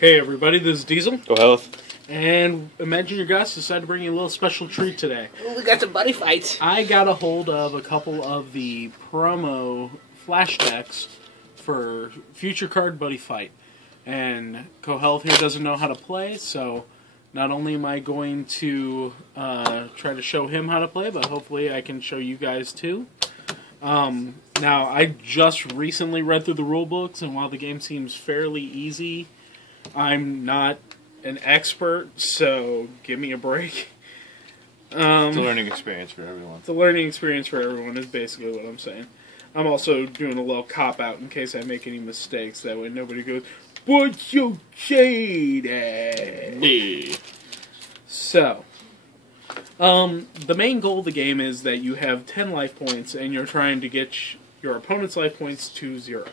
Hey everybody, this is Diesel. Go Health. And Imagineyourgoddess decided to bring you a little special treat today. Oh, we got some Buddyfight. I got a hold of a couple of the promo flash decks for Future Card Buddyfight. And Health here doesn't know how to play, so not only am I going to try to show him how to play, but hopefully I can show you guys too. Now, I just recently read through the rule books, and while the game seems fairly easy, I'm not an expert, so give me a break. It's a learning experience for everyone. It's a learning experience for everyone is basically what I'm saying. I'm also doing a little cop-out in case I make any mistakes. That way nobody goes, "What's you shaded?" Yeah. So, the main goal of the game is that you have 10 life points, and you're trying to get your opponent's life points to 0.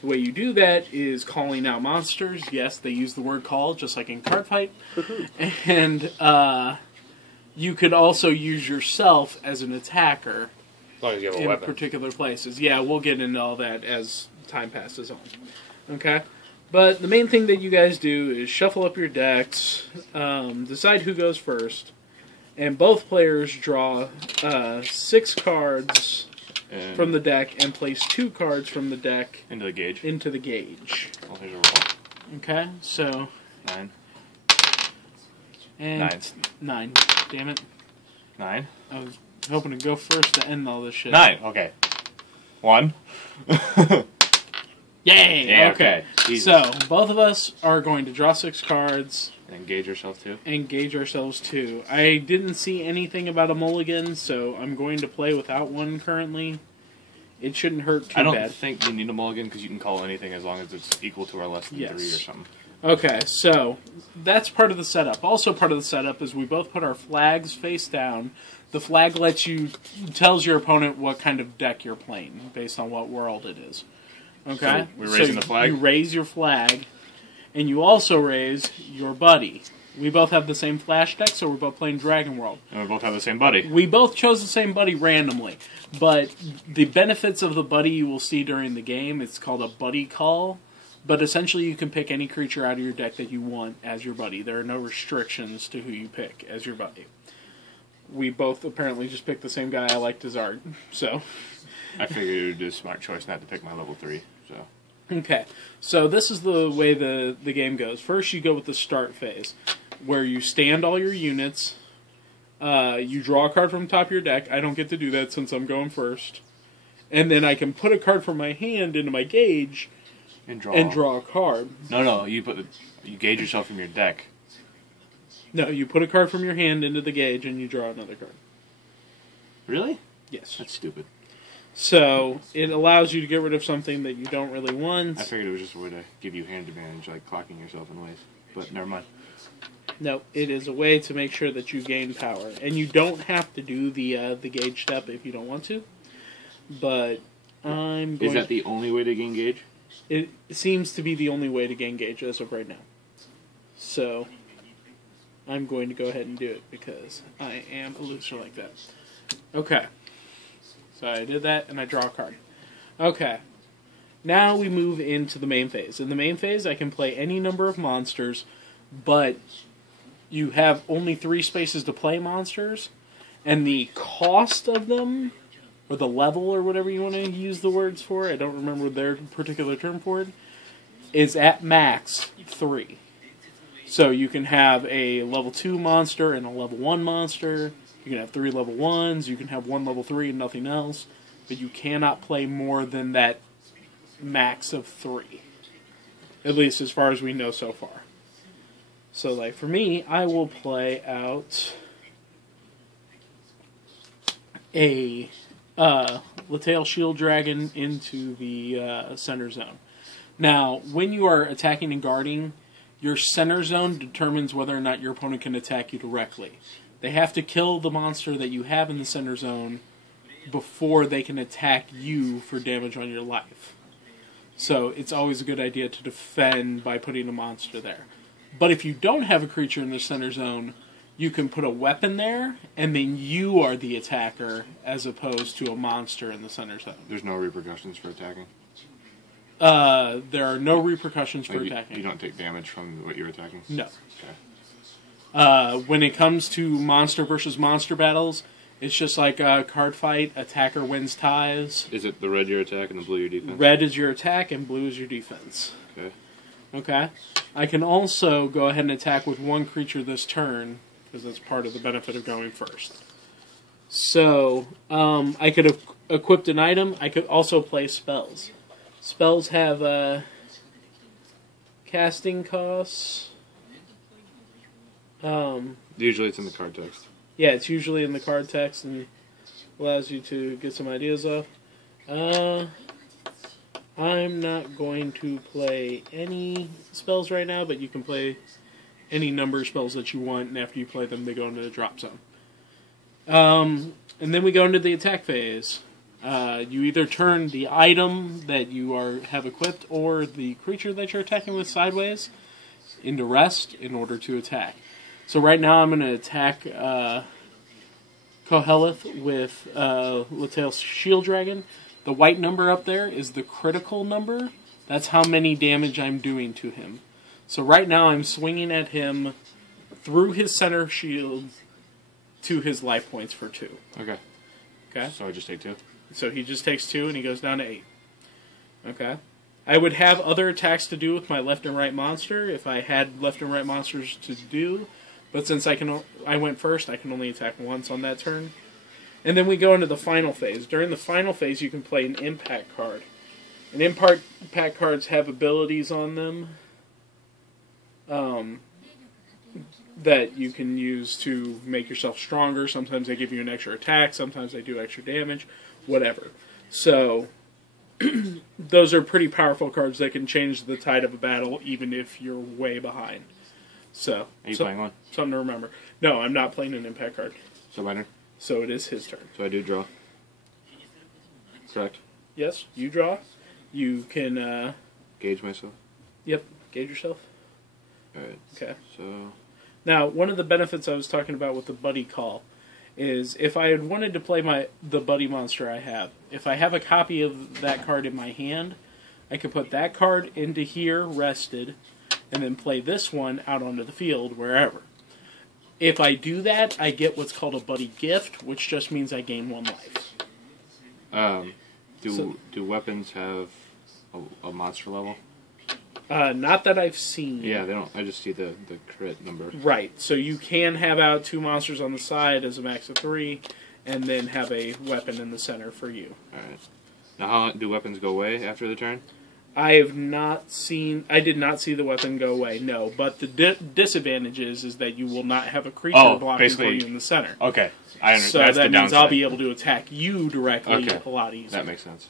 The way you do that is calling out monsters. Yes, they use the word call, just like in Card Fight. And you could also use yourself as an attacker As long as you have a in weapon. particular places. Yeah, we'll get into all that as time passes on. Okay? But the main thing that you guys do is shuffle up your decks, decide who goes first, and both players draw 6 cards from the deck and place 2 cards from the deck Into the gauge. Oh, here's a roll. Okay, so 9. and 9. 9. Damn it! 9. I was hoping to go first to end all this shit. 9. Okay. 1. Yay! Yeah, Okay. Jesus. So both of us are going to draw 6 cards. And engage yourself too. Engage ourselves too. I didn't see anything about a mulligan, so I'm going to play without one currently. It shouldn't hurt too bad. I don't think you need a mulligan because you can call anything as long as it's equal to or less than 3 or something. Okay, so that's part of the setup. Also part of the setup is we both put our flags face down. The flag tells your opponent what kind of deck you're playing based on what world it is. Okay? So we're raising the flag? You raise your flag, and you also raise your buddy. We both have the same flash deck, so we're both playing Dragon World. And we both have the same buddy. We both chose the same buddy randomly, but the benefits of the buddy you will see during the game, it's called a buddy call, but essentially you can pick any creature out of your deck that you want as your buddy. There are no restrictions to who you pick as your buddy. We both apparently just picked the same guy. I liked his art, so... I figured it would be a smart choice not to pick my level 3, so... Okay, so this is the way the game goes. First you go with the start phase, where you stand all your units, you draw a card from the top of your deck. I don't get to do that since I'm going first. And then I can put a card from my hand into my gauge and draw a card. No, you gauge yourself from your deck. No, you put a card from your hand into the gauge and you draw another card. Really? Yes. That's stupid. So, it allows you to get rid of something that you don't really want. I figured it was just a way to give you hand advantage, like clocking yourself in ways. But never mind. No, it is a way to make sure that you gain power. And you don't have to do the gauge step if you don't want to. But I'm going Is that the only way to gain gauge? It seems to be the only way to gain gauge as of right now. So, I'm going to go ahead and do it because I am a loser like that. Okay. So I did that, and I draw a card. Okay. Now we move into the main phase. In the main phase, I can play any number of monsters, but you have only 3 spaces to play monsters, and the cost of them, or the level, or whatever you want to use the words for, I don't remember their particular term for it, is at max 3. So you can have a level 2 monster and a level 1 monster. You can have 3 level 1s, you can have 1 level 3 and nothing else, but you cannot play more than that max of 3. At least as far as we know so far. So, like, for me, I will play out a Latail Shield Dragon into the center zone. Now, when you are attacking and guarding, your center zone determines whether or not your opponent can attack you directly. They have to kill the monster that you have in the center zone before they can attack you for damage on your life. So it's always a good idea to defend by putting a monster there. But if you don't have a creature in the center zone, you can put a weapon there, and then you are the attacker as opposed to a monster in the center zone. There's no repercussions for attacking. There are no repercussions for attacking. You don't take damage from what you're attacking? No. Okay. When it comes to monster versus monster battles, it's just like a card fight. Attacker wins ties. Is it the red your attack and the blue your defense? Red is your attack and blue is your defense. Okay. Okay. I can also go ahead and attack with one creature this turn, because that's part of the benefit of going first. So, I could have equipped an item. I could also play spells. Spells have casting costs. Usually it's in the card text. Yeah, it's usually in the card text and allows you to get some ideas off. I'm not going to play any spells right now, but you can play any number of spells that you want, and after you play them, they go into the drop zone. And then we go into the attack phase. You either turn the item that you have equipped or the creature that you're attacking with sideways into rest in order to attack. So right now I'm going to attack Koheleth with Latail's Shield Dragon. The white number up there is the critical number. That's how many damage I'm doing to him. So right now I'm swinging at him through his center shield to his life points for 2. Okay. Okay. So I just take 2? So he just takes 2 and he goes down to 8. Okay. I would have other attacks to do with my left and right monster if I had left and right monsters to do. But since I went first, I can only attack once on that turn. And then we go into the final phase. During the final phase, you can play an impact card. And impact cards have abilities on them that you can use to make yourself stronger. Sometimes they give you an extra attack. Sometimes they do extra damage. Whatever. So, those are pretty powerful cards that can change the tide of a battle, even if you're way behind. So, are you playing one? Something to remember. No, I'm not playing an impact card. So my turn? So it is his turn. So I do draw. Correct? Yes, you draw. You can... gauge myself? Yep, gauge yourself. Alright. Okay. So... Now, one of the benefits I was talking about with the buddy call is if I had wanted to play the buddy monster I have, if I have a copy of that card in my hand, I could put that card into here, rested, and then play this one out onto the field, wherever. If I do that, I get what's called a buddy gift, which just means I gain 1 life. Do weapons have a monster level? Not that I've seen. Yeah, they don't. I just see the crit number. Right. So you can have out 2 monsters on the side as a max of 3, and then have a weapon in the center for you. Alright. Now, how do weapons go away after the turn? I did not see the weapon go away, no. But the disadvantage is that you will not have a creature blocking for you in the center. Okay. I understand. So that's that the means downside. I'll be able to attack you directly a lot easier. That makes sense.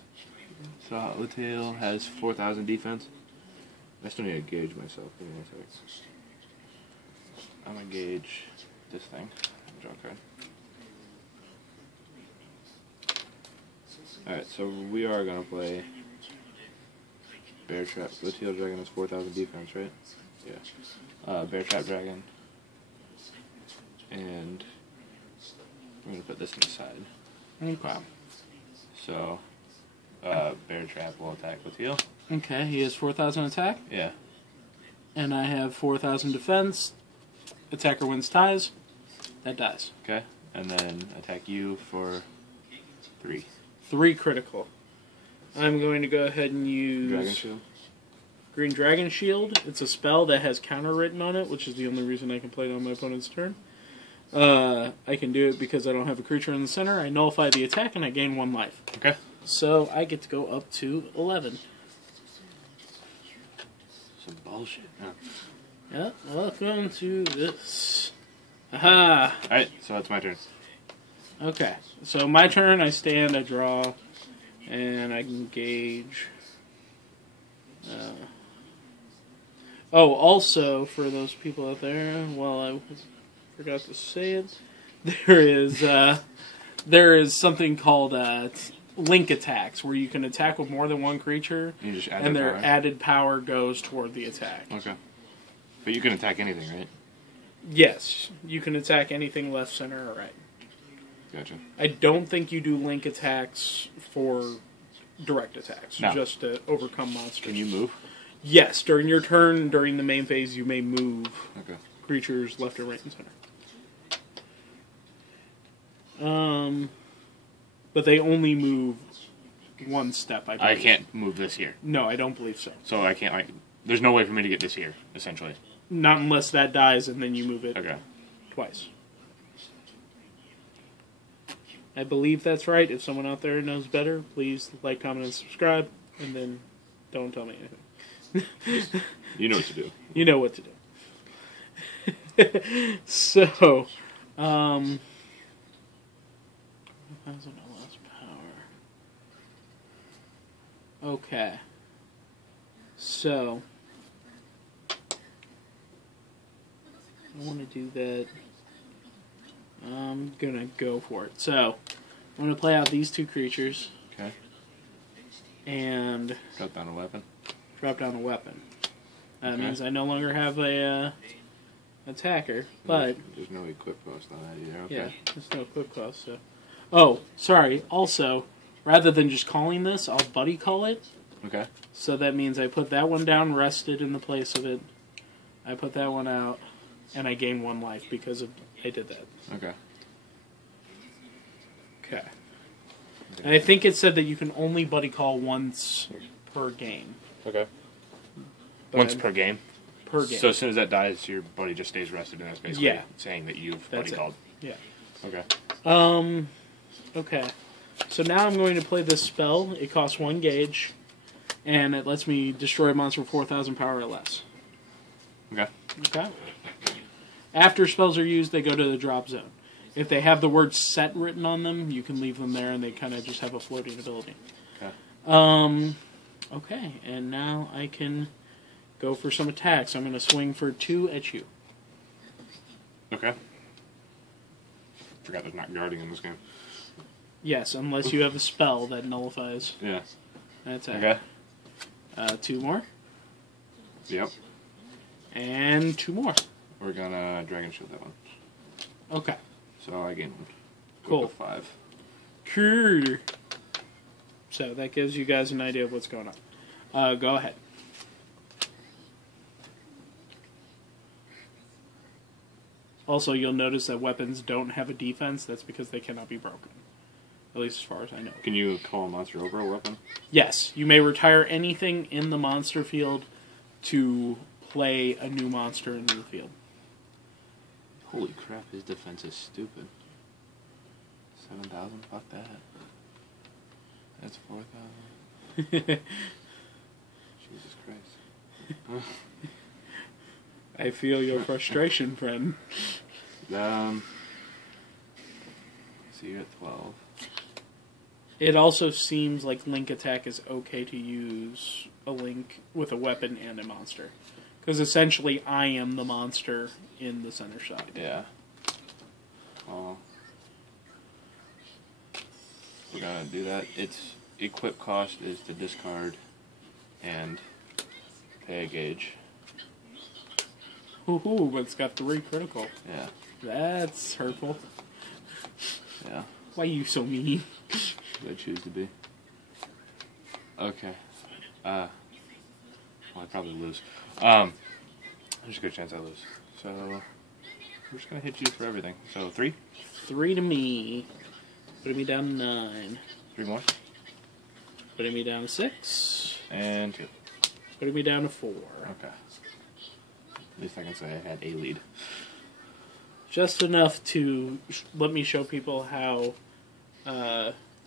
So Latail has 4,000 defense. I still need to gauge myself. Give me 1 second. I'm going to gauge this thing. Draw a card. Alright, so we are going to play Bear Trap. Latail Dragon has 4,000 defense, right? Yeah. Bear Trap Dragon. And we're going to put this on the side. Okay. So, Bear Trap will attack Latail. Okay, he has 4,000 attack. Yeah. And I have 4,000 defense. Attacker wins ties. That dies. Okay. And then attack you for 3. 3 critical. I'm going to go ahead and use... Dragon Shield? Green Dragon Shield. It's a spell that has counter written on it, which is the only reason I can play it on my opponent's turn. I can do it because I don't have a creature in the center. I nullify the attack and I gain 1 life. Okay. So I get to go up to 11. Some bullshit. Yeah, welcome to this. Aha! Alright, so that's my turn. Okay, so my turn, I stand, I draw, and I can gauge. Also, for those people out there, while I forgot to say it, there is something called link attacks, where you can attack with more than 1 creature, You just add and their their power. added power goes toward the attack. Okay. But you can attack anything, right? Yes, you can attack anything left, center, or right. Gotcha. I don't think you do link attacks for direct attacks, No. just to overcome monsters. Can you move? Yes, during your turn, during the main phase, you may move Okay. creatures left or right and center. But they only move one step, I believe. I can't move this here. No, I don't believe so. So I can't, like... There's no way for me to get this here, essentially. Not unless that dies and then you move it Okay. twice. I believe that's right. If someone out there knows better, please like, comment, and subscribe. And then don't tell me anything. You know what to do. You know what to do. So, 1,000 less power. Okay. So, I want to do that. I'm gonna go for it. So, I'm gonna play out these two creatures. Okay. And Drop down a weapon. drop down a weapon. That Okay. means I no longer have a attacker, but There's no equip cost on that either. Okay. yeah, there's no equip cost. So, oh, sorry. Also, rather than just calling this, I'll buddy call it. Okay. So that means I put that one down, rested in the place of it. I put that one out, and I gain 1 life because I did that. Okay. Okay. And I think it said that you can only buddy call once per game. Okay. But Once per game? Per game. So as soon as that dies, your buddy just stays rested, and that's basically Yeah. saying that you've That's buddy it. called. Yeah. Okay. Okay. So now I'm going to play this spell. It costs 1 gauge, and it lets me destroy a monster with 4,000 power or less. Okay. Okay. After spells are used, they go to the drop zone. If they have the word set written on them, you can leave them there, and they kind of just have a floating ability. Okay. Okay, and now I can go for some attacks. I'm going to swing for 2 at you. Okay. Forgot there's not guarding in this game. Yes, unless you have a spell that nullifies Yeah. an attack. Okay. 2 more. Yep. And 2 more. We're gonna dragon shield that one. Okay. So I gain 1. Cool. Go to 5. Cool. So that gives you guys an idea of what's going on. Go ahead. Also, you'll notice that weapons don't have a defense. That's because they cannot be broken. At least as far as I know. Can you call a monster over a weapon? Yes, you may retire anything in the monster field to play a new monster into the field. Holy crap, his defense is stupid. 7,000? Fuck that. That's 4,000. Jesus Christ. I feel your frustration, friend. So you're at 12. It also seems like Link Attack is okay to use a Link with a weapon and a monster. Because essentially, I am the monster in the center side. Yeah. Well, we're gonna do that. Its equip cost is to discard and pay a gauge. Ooh, but it's got 3 critical. Yeah. That's hurtful. Yeah. Why are you so mean? Who I choose to be. Okay. Well, I probably lose. There's a good chance I lose. So, we're just gonna hit you for everything. So, 3? 3 to me. Putting me down to 9. 3 more? Putting me down to 6. And 2. Putting me down to 4. Okay. At least I can say I had a lead. Just enough to let me show people how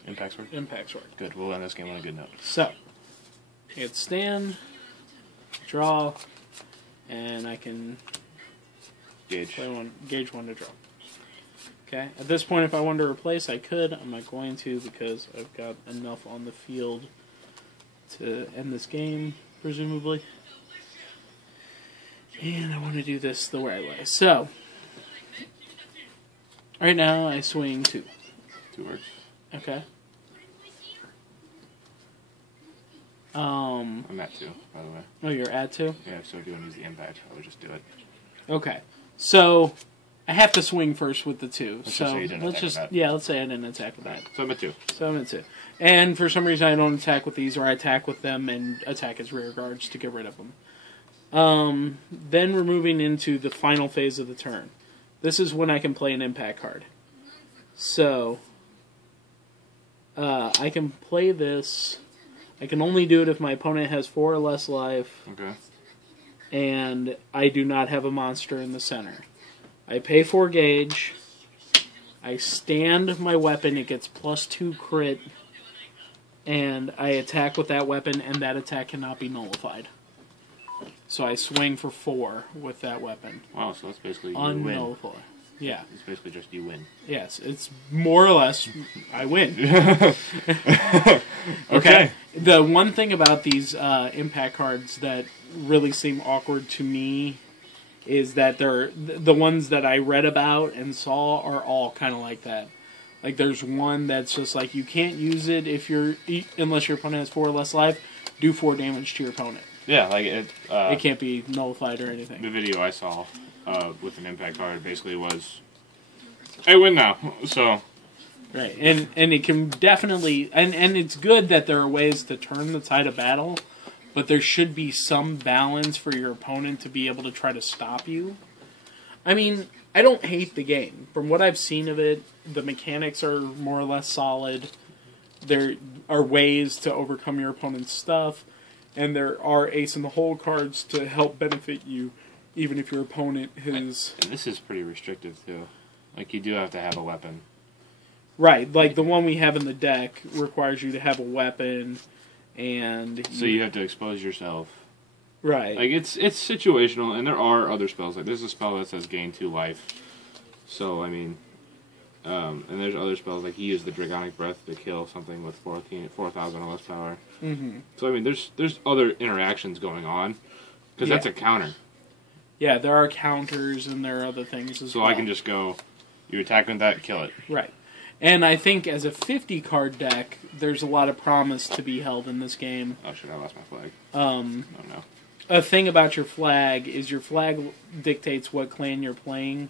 Impacts work? impacts work. Good, we'll end this game on a good note. So, hit stand, draw, and I can Gauge. gauge 1 to draw. Okay, at this point, if I wanted to replace, I could. I'm not going to because I've got enough on the field to end this game, presumably. And I want to do this the right way. So, right now I swing 2. 2 works. Okay. I'm at 2, by the way. Oh, you're at 2? Yeah, so if you want to use the impact, I would just do it. Okay. So, I have to swing first with the 2. Let's so just say you didn't let's attack just with that. yeah, let's say I didn't attack with that. So I'm at 2. So I'm at 2. And for some reason I don't attack with these, or I attack with them and attack as rear guards to get rid of them. Then we're moving into the final phase of the turn. This is when I can play an impact card. So I can play this. I can only do it if my opponent has 4 or less life. Okay. And I do not have a monster in the center. I pay 4 gauge. I stand my weapon. It gets +2 crit. And I attack with that weapon, and that attack cannot be nullified. So I swing for 4 with that weapon. Wow, so that's basically you Unnullified. win. Yeah. It's basically just you win. Yes, it's more or less I win. Okay. The one thing about these impact cards that really seem awkward to me is that they're the ones that I read about and saw are all kind of like that. Like there's one that's just like you can't use it if unless your opponent has 4 or less life. Do 4 damage to your opponent. Yeah, like it. It can't be nullified or anything. The video I saw with an impact card basically was, I win now. So. Right, and it can definitely, and it's good that there are ways to turn the tide of battle, but there should be some balance for your opponent to be able to try to stop you. I mean, I don't hate the game. From what I've seen of it, the mechanics are more or less solid. There are ways to overcome your opponent's stuff, and there are ace-in-the-hole cards to help benefit you, even if your opponent has... And this is pretty restrictive, too. Like, you do have to have a weapon. Right, like the one we have in the deck requires you to have a weapon, and... So you have to expose yourself. Right. Like, it's situational, and there are other spells. Like, there's a spell that says gain 2 life. So, I mean... and there's other spells, like you use the Dragonic Breath to kill something with 4,000 or less power. Mm-hmm. So, I mean, there's other interactions going on, because that's a counter. Yeah, there are counters, and there are other things as well. So I can just go, you attack with that, kill it. Right. And I think as a 50-card deck, there's a lot of promise to be held in this game. Oh shit, I lost my flag. Oh no. A thing about your flag is your flag dictates what clan you're playing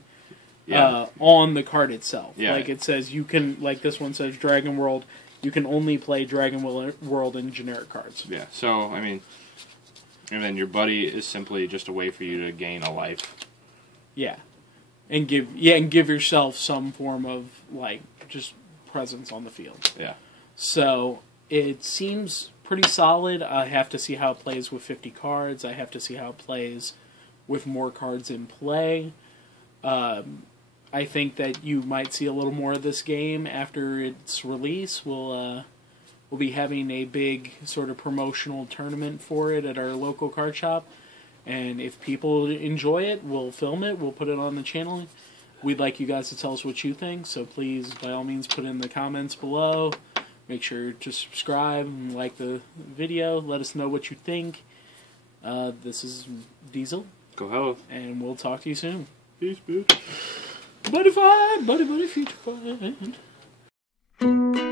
on the card itself. Yeah. Like it says you can, like this one says Dragon World, you can only play Dragon World in generic cards. Yeah, so, I mean, and then your buddy is simply just a way for you to gain a life. Yeah. And give yourself some form of, like, just presence on the field. Yeah. So, it seems pretty solid. I have to see how it plays with 50 cards. I have to see how it plays with more cards in play. I think that you might see a little more of this game after its release. We'll be having a big sort of promotional tournament for it at our local card shop. And if people enjoy it, we'll film it, we'll put it on the channel. We'd like you guys to tell us what you think, so please, by all means, put in the comments below. Make sure to subscribe and like the video. Let us know what you think. This is Diesel. Go health. And we'll talk to you soon. Peace, bitch. Buddyfight! Buddy, future fight.